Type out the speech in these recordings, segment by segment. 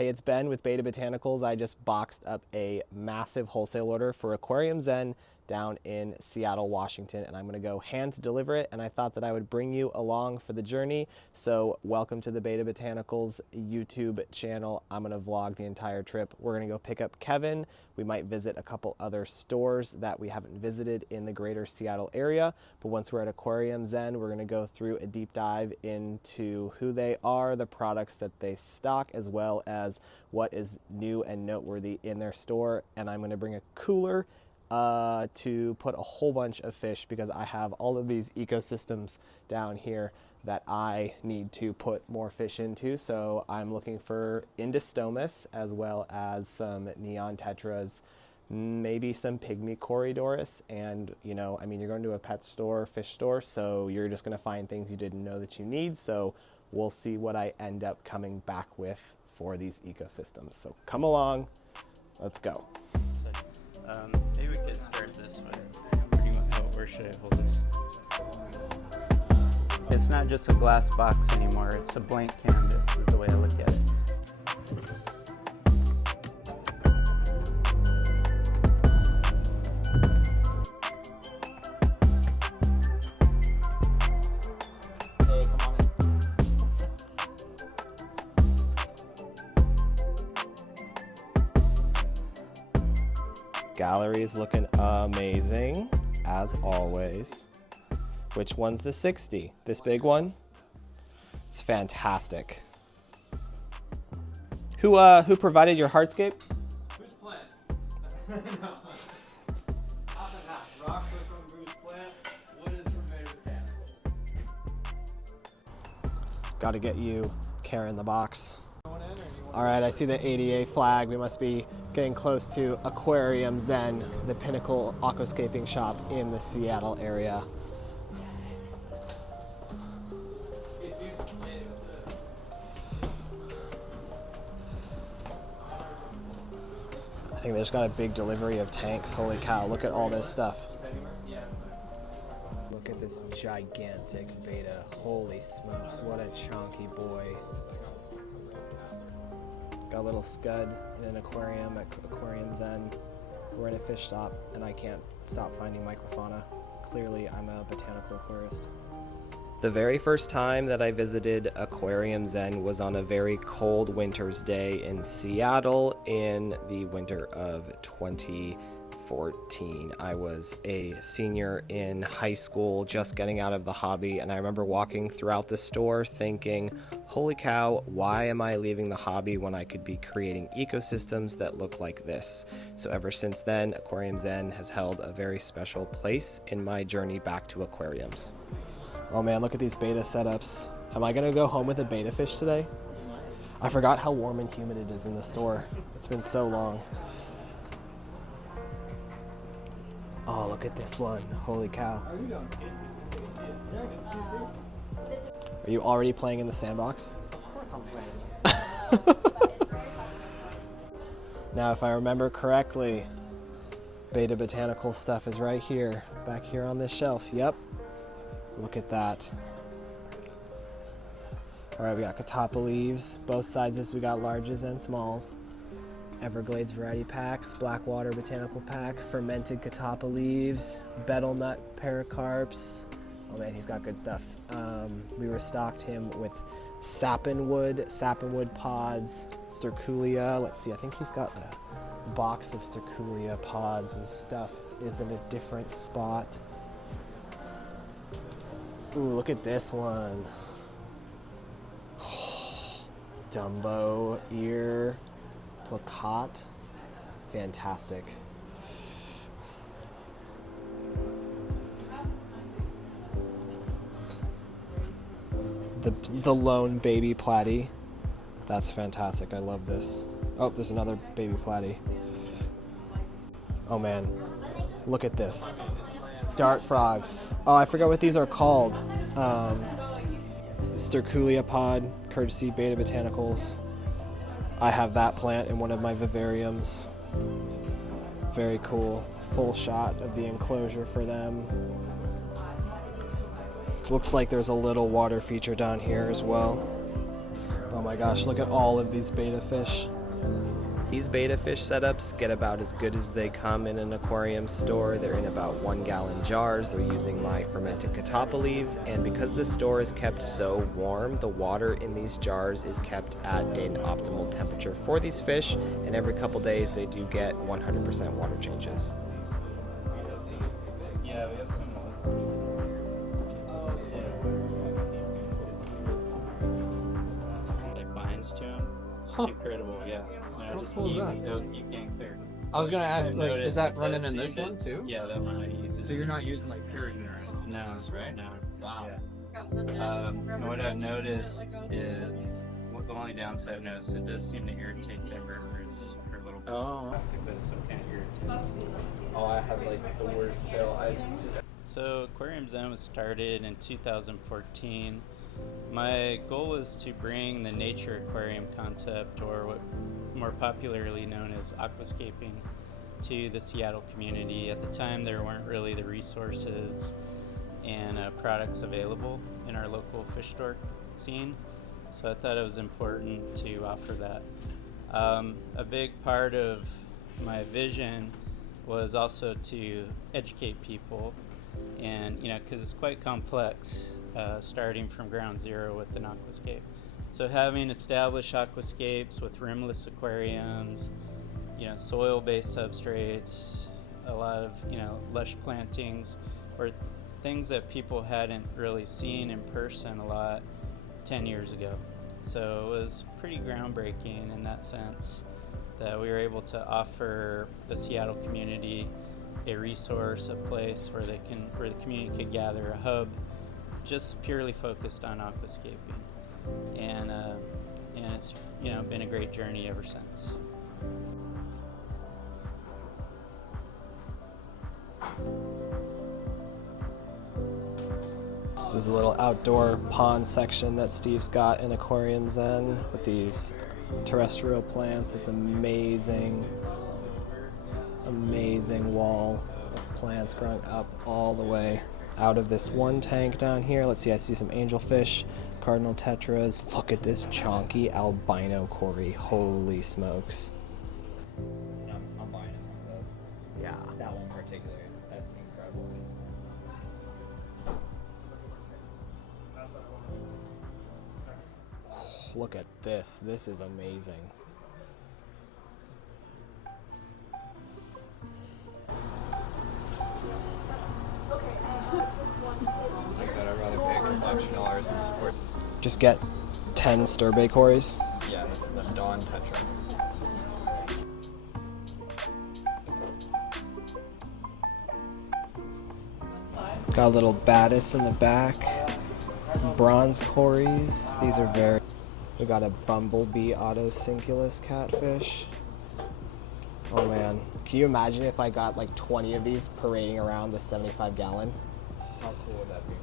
Hey, it's Ben with Betta Botanicals. I just boxed up a massive wholesale order for Aquarium Zen down in Seattle, Washington, and I'm gonna go hand deliver it, and I thought that I would bring you along for the journey. So welcome to the Betta Botanicals YouTube channel. I'm gonna vlog the entire trip. We're gonna go pick up Kevin. We might visit a couple other stores that we haven't visited in the greater Seattle area, but once we're at Aquarium Zen, we're gonna go through a deep dive into who they are, the products that they stock, as well as what is new and noteworthy in their store. And I'm gonna bring a cooler to put a whole bunch of fish because I have all of these ecosystems down here that I need to put more fish into. So I'm looking for Indostomus as well as some neon tetras, maybe some pygmy corydoras. And you know, I mean, you're going to a pet store, fish store, so you're just going to find things you didn't know that you need. So we'll see what I end up coming back with for these ecosystems. So come along, let's go. Maybe we could start this way. Pretty much, where should I hold this? It's not just a glass box anymore, it's a blank canvas is the way I look at it. Hey, come on in. Gallery is looking amazing, as always. Which one's the 60? This big one? It's fantastic. Who provided your hardscape? Bruce Plant. No. Half and half. Rocks are from Bruce Plant. Wood is from Nature Aquarium. Got to get you carrying the box. All right, I see the ADA flag. We must be getting close to Aquarium Zen, the pinnacle aquascaping shop in the Seattle area. I think they just got a big delivery of tanks. Holy cow, look at all this stuff. Look at this gigantic betta. Holy smokes, what a chunky boy. Got a little scud in an aquarium at Aquarium Zen. We're in a fish shop and I can't stop finding microfauna. Clearly, I'm a botanical aquarist. The very first time that I visited Aquarium Zen was on a very cold winter's day in Seattle in the winter of 2014. I was a senior in high school, just getting out of the hobby, and I remember walking throughout the store thinking, holy cow, why am I leaving the hobby when I could be creating ecosystems that look like this? So ever since then, Aquarium Zen has held a very special place in my journey back to aquariums. Oh man, look at these betta setups. Am I gonna go home with a betta fish today? I forgot how warm and humid it is in the store. It's been so long. Oh, look at this one. Holy cow. Are you already playing in the sandbox? Of course I'm playing this. Now, if I remember correctly, Betta Botanical stuff is right here, back here on this shelf. Yep. Look at that. All right, we got catappa leaves, both sizes. We got larges and smalls. Everglades variety packs, blackwater botanical pack, fermented catappa leaves, betel nut pericarps. Oh man, he's got good stuff. We restocked him with sappanwood pods, sterculia. Let's see, I think he's got a box of sterculia pods and stuff is in a different spot. Ooh, look at this one. Dumbo ear plakat. Fantastic. The lone baby platy. That's fantastic. I love this. Oh, there's another baby platy. Oh man, look at this. Dart frogs. Oh, I forgot what these are called. Sterculia pod, courtesy Betta Botanicals. I have that plant in one of my vivariums. Very cool. Full shot of the enclosure for them. Looks like there's a little water feature down here as well. Oh my gosh, look at all of these betta fish. These betta fish setups get about as good as they come in an aquarium store. They're in about 1 gallon jars. They're using my fermented catappa leaves, and because the store is kept so warm, the water in these jars is kept at an optimal temperature for these fish, and every couple days they do get 100% water changes. Yeah, we have some like binds to them. Huh. It's incredible, yeah. How cool is that? You can't clear. I was gonna ask, like, is that running in this this one too? Yeah, that one I use. So you're not using like Puritan or anything? No, right? No. Wow. Yeah. And what I've noticed is, the only downside I've noticed, it does seem to irritate the invertebrates for a little bit. Oh. But it still can't irritate. Oh, I had like the worst fail. So Aquarium Zen was started in 2014. My goal was to bring the Nature Aquarium concept, or what more popularly known as aquascaping, to the Seattle community. At the time, there weren't really the resources and products available in our local fish store scene, so I thought it was important to offer that. A big part of my vision was also to educate people, and because it's quite complex, starting from ground zero with an aquascape. So having established aquascapes with rimless aquariums, soil-based substrates, a lot of lush plantings, or things that people hadn't really seen in person a lot 10 years ago. So it was pretty groundbreaking in that sense, that we were able to offer the Seattle community a resource, a place where where the community could gather, a hub just purely focused on aquascaping, and it's been a great journey ever since. This is a little outdoor pond section that Steve's got in Aquarium Zen with these terrestrial plants, this amazing wall of plants growing up all the way out of this one tank down here. Let's see, I see some angelfish, cardinal tetras. Look at this chonky albino cory. Holy smokes. I'm buying one of those. Yeah. That one particularly. That's incredible. Look at this. This is amazing. Like I said, I'd rather pay a couple extra dollars and support. Just get 10 sturbe cories. Yeah, this is the Dawn Tetra. Got a little bettas in the back. Bronze cories. These are very... We got a bumblebee autocinculus catfish. Oh man. Can you imagine if I got like 20 of these parading around the 75 gallon? How cool would that be?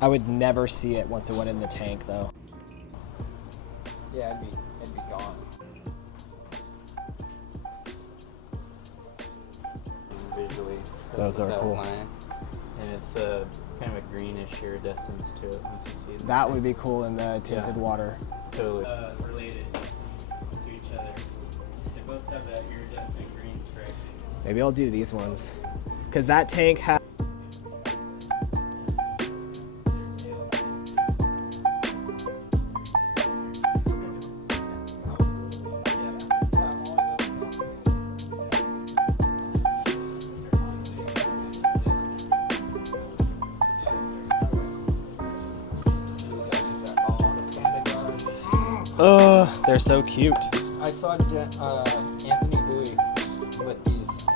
I would never see it once it went in the tank though. Yeah, it'd be gone. Visually, Those are that cool. line. And it's a kind of a greenish iridescence to it once you see it. That would be cool in the tinted water. Totally. Related to each other. They both have that iridescent green stripe. Maybe I'll do these ones. Because that tank has... They're so cute. I saw Anthony Bowie with these.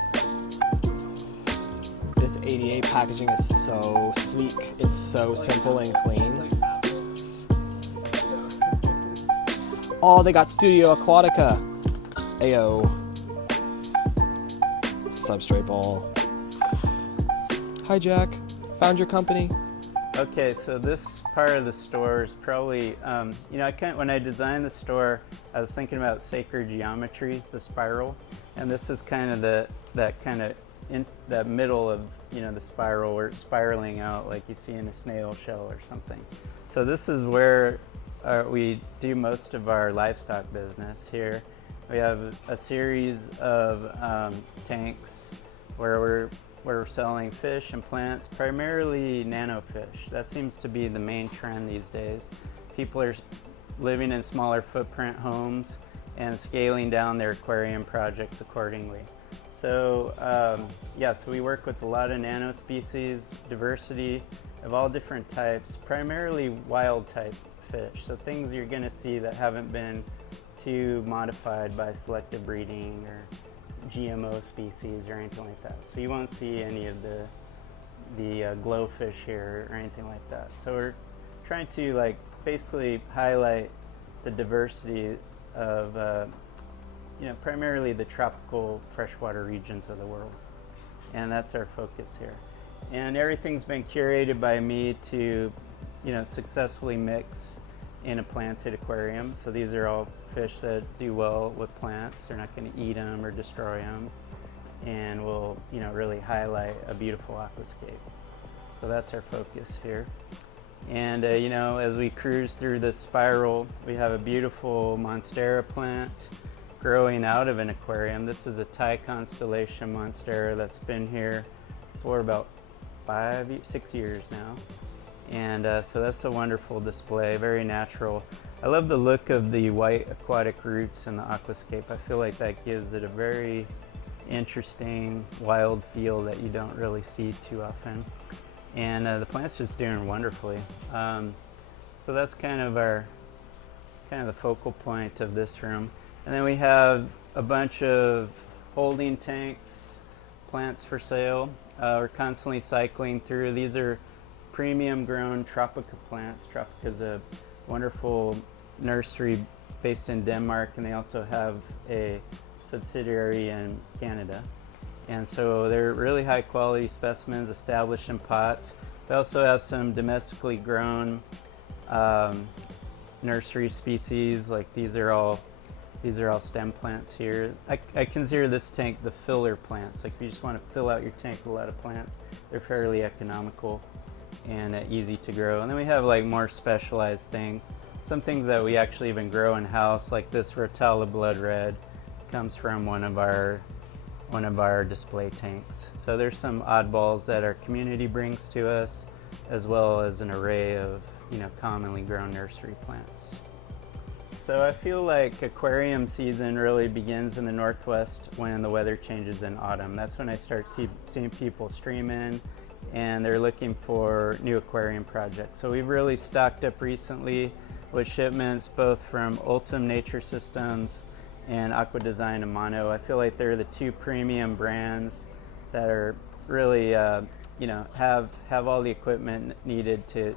This ADA packaging is so sleek. It's so simple and clean. Oh, they got Studio Aquatica. Ayo. Substrate ball. Hi, Jack. Found your company. Okay, so this part of the store is probably, when I designed the store, I was thinking about sacred geometry, the spiral, and this is kind of that middle of, the spiral where it's spiraling out like you see in a snail shell or something. So this is where we do most of our livestock business here. We have a series of tanks where we're selling fish and plants, primarily nano fish. That seems to be the main trend these days. People are living in smaller footprint homes and scaling down their aquarium projects accordingly. So yes, we work with a lot of nano species, diversity of all different types, primarily wild type fish. So things you're going to see that haven't been too modified by selective breeding or GMO species or anything like that. So you won't see any of the glowfish here or anything like that. So we're trying to like basically highlight the diversity of you know, primarily the tropical freshwater regions of the world, and that's our focus here. And everything's been curated by me to, you know, successfully mix in a planted aquarium. So these are all fish that do well with plants. They're not going to eat them or destroy them, and will, you know, really highlight a beautiful aquascape. So that's our focus here. And you know, as we cruise through this spiral, we have a beautiful monstera plant growing out of an aquarium. This is a Thai constellation monstera that's been here for about 6 years now. And so that's a wonderful display, very natural. I love the look of the white aquatic roots in the aquascape. I feel like that gives it a very interesting, wild feel that you don't really see too often. And the plant's just doing wonderfully. So that's kind of the focal point of this room. And then we have a bunch of holding tanks, plants for sale. We're constantly cycling through. These are premium grown Tropica plants. Tropica is a wonderful nursery based in Denmark, and they also have a subsidiary in Canada. And so they're really high quality specimens established in pots. We also have some domestically grown nursery species, like these are all stem plants here. I consider this tank the filler plants. Like if you just want to fill out your tank with a lot of plants, they're fairly economical and easy to grow. And then we have like more specialized things. Some things that we actually even grow in house, like this Rotella blood red, comes from one of our display tanks. So there's some oddballs that our community brings to us, as well as an array of, you know, commonly grown nursery plants. So I feel like aquarium season really begins in the Northwest when the weather changes in autumn. That's when I start seeing people stream in, and they're looking for new aquarium projects. So we've really stocked up recently with shipments both from Ultim Nature Systems and Aqua Design and Mono. I feel like they're the two premium brands that are really, you know, have all the equipment needed to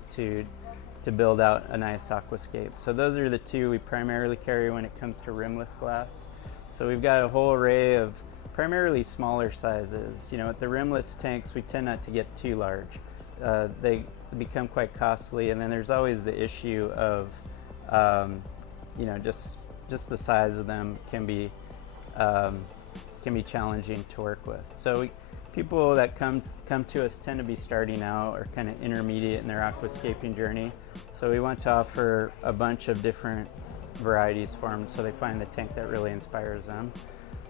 build out a nice aquascape. So those are the two we primarily carry when it comes to rimless glass. So we've got a whole array of primarily smaller sizes. You know, with the rimless tanks, we tend not to get too large. They become quite costly, and then there's always the issue of, you know, just the size of them can be challenging to work with. So people that come to us tend to be starting out or kind of intermediate in their aquascaping journey. So we want to offer a bunch of different varieties for them so they find the tank that really inspires them.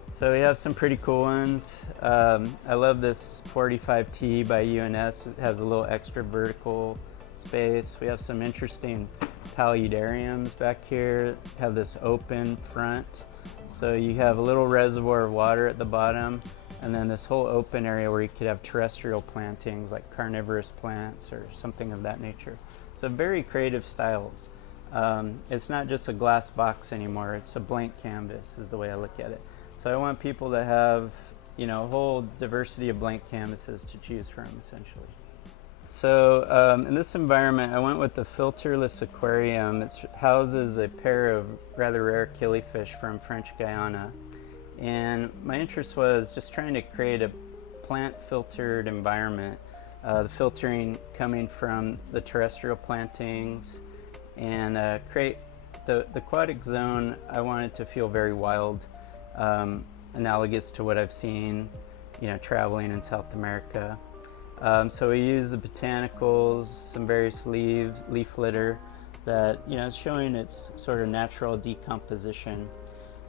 So we have some pretty cool ones. I love this 45T by UNS. It has a little extra vertical space. We have some interesting paludariums back here. Have this open front. So you have a little reservoir of water at the bottom, and then this whole open area where you could have terrestrial plantings like carnivorous plants or something of that nature. So very creative styles. It's not just a glass box anymore, it's a blank canvas is the way I look at it. So I want people to have, you know, a whole diversity of blank canvases to choose from, essentially. So in this environment, I went with the Filterless Aquarium. It houses a pair of rather rare killifish from French Guiana. And my interest was just trying to create a plant-filtered environment. The filtering coming from the terrestrial plantings, and create the aquatic zone. I wanted to feel very wild, analogous to what I've seen, you know, traveling in South America. So we use the botanicals, some various leaf litter, that, you know, showing its sort of natural decomposition.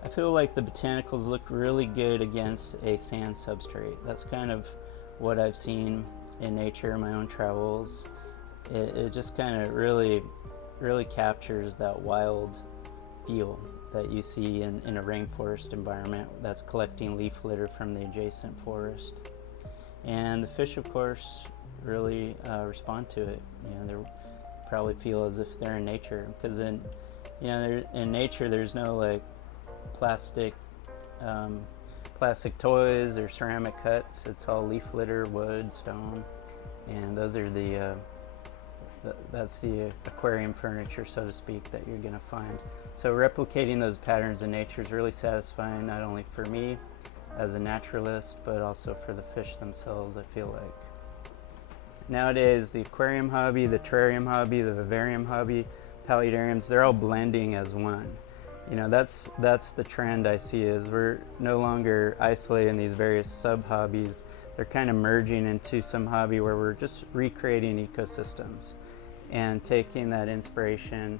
I feel like the botanicals look really good against a sand substrate. That's kind of what I've seen in nature in my own travels. It just kind of really captures that wild feel that you see in a rainforest environment that's collecting leaf litter from the adjacent forest. And the fish, of course, really respond to it. You know, they probably feel as if they're in nature, because in nature there's no like plastic toys or ceramic cuts. It's all leaf litter, wood, stone, and those are that's the aquarium furniture, so to speak, that you're going to find. So replicating those patterns in nature is really satisfying, not only for me as a naturalist, but also for the fish themselves, I feel like. Nowadays, the aquarium hobby, the terrarium hobby, the vivarium hobby, paludariums, they're all blending as one. You know, that's the trend I see, is we're no longer isolating these various sub-hobbies. They're kind of merging into some hobby where we're just recreating ecosystems and taking that inspiration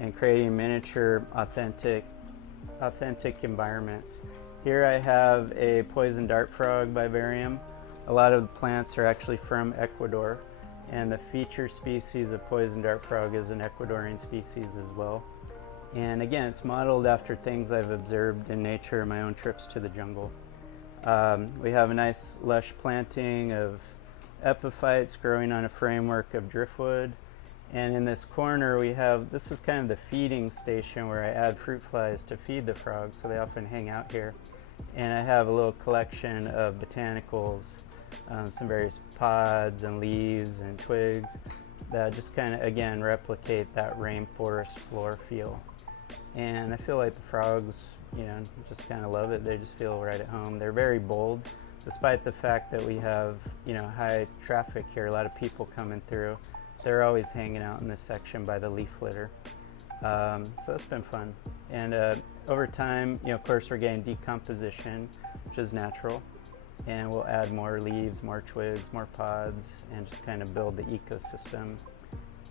and creating miniature, authentic environments. Here I have a poison dart frog vivarium. A lot of the plants are actually from Ecuador, and the feature species of poison dart frog is an Ecuadorian species as well. And again, it's modeled after things I've observed in nature in my own trips to the jungle. We have a nice lush planting of epiphytes growing on a framework of driftwood. And in this corner this is kind of the feeding station where I add fruit flies to feed the frogs, so they often hang out here. And I have a little collection of botanicals, some various pods and leaves and twigs that just kind of, again, replicate that rainforest floor feel. And I feel like the frogs, you know, just kind of love it. They just feel right at home. They're very bold, despite the fact that we have, you know, high traffic here, a lot of people coming through. They're always hanging out in this section by the leaf litter. So that's been fun. And over time, you know, of course, we're getting decomposition, which is natural. And we'll add more leaves, more twigs, more pods, and just kind of build the ecosystem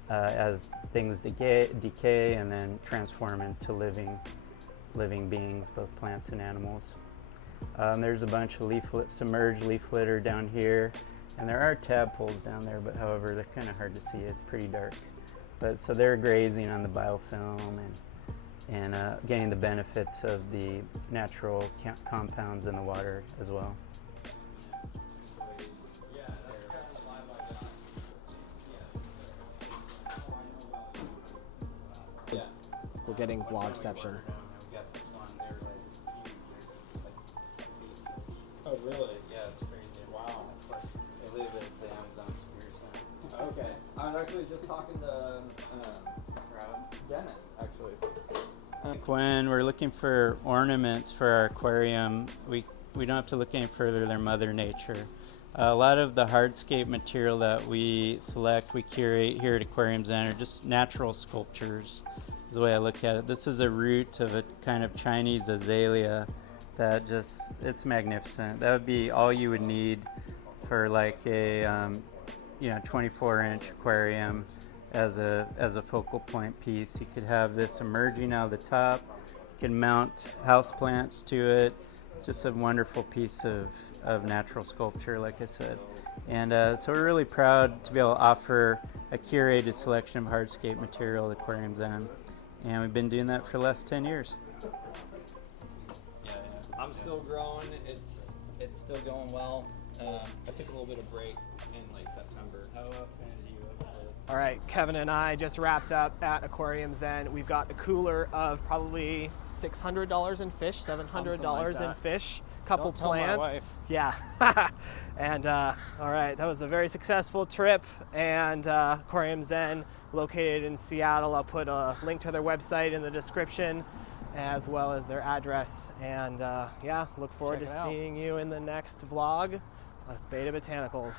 as things decay and then transform into living beings, both plants and animals. There's a bunch of submerged leaf litter down here. And there are tadpoles down there, but however, they're kind of hard to see. It's pretty dark. But so they're grazing on the biofilm and getting the benefits of the natural compounds in the water as well. We're getting vlogception. Oh, really? Yeah, it's crazy. Wow. They live at the Amazon Spears now. Okay. I was actually just talking to Dennis, actually. When we're looking for ornaments for our aquarium, we don't have to look any further than Mother Nature. A lot of the hardscape material that we select, we curate here at Aquarium Zen are just natural sculptures, is the way I look at it. This is a root of a kind of Chinese azalea that it's magnificent. That would be all you would need for like a 24-inch aquarium as a focal point piece. You could have this emerging out of the top. You can mount houseplants to it. It's just a wonderful piece of natural sculpture, like I said. And so we're really proud to be able to offer a curated selection of hardscape material at Aquarium Zen. And we've been doing that for the last 10 years. I'm still growing. It's still going well. I took a little bit of break in like September. How often do you upload? All right, Kevin and I just wrapped up at Aquarium Zen. We've got a cooler of probably $600 in fish, $700 in fish, couple Don't tell my plants. wife. Yeah. And all right, that was a very successful trip. And Aquarium Zen, located in Seattle. I'll put a link to their website in the description, as well as their address. And yeah, look forward Check to it out. seeing you in the next vlog of Betta Botanicals.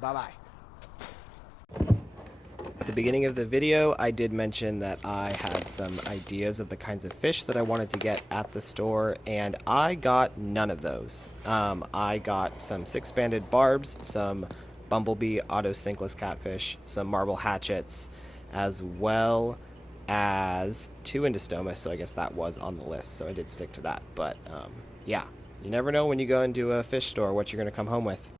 Bye-bye. At the beginning of the video, I did mention that I had some ideas of the kinds of fish that I wanted to get at the store, and I got none of those. I got some six-banded barbs, some bumblebee autocinkless catfish, some marble hatchets, as well as 2 endostoma, so I guess that was on the list, so I did stick to that. But yeah, you never know when you go into a fish store what you're going to come home with.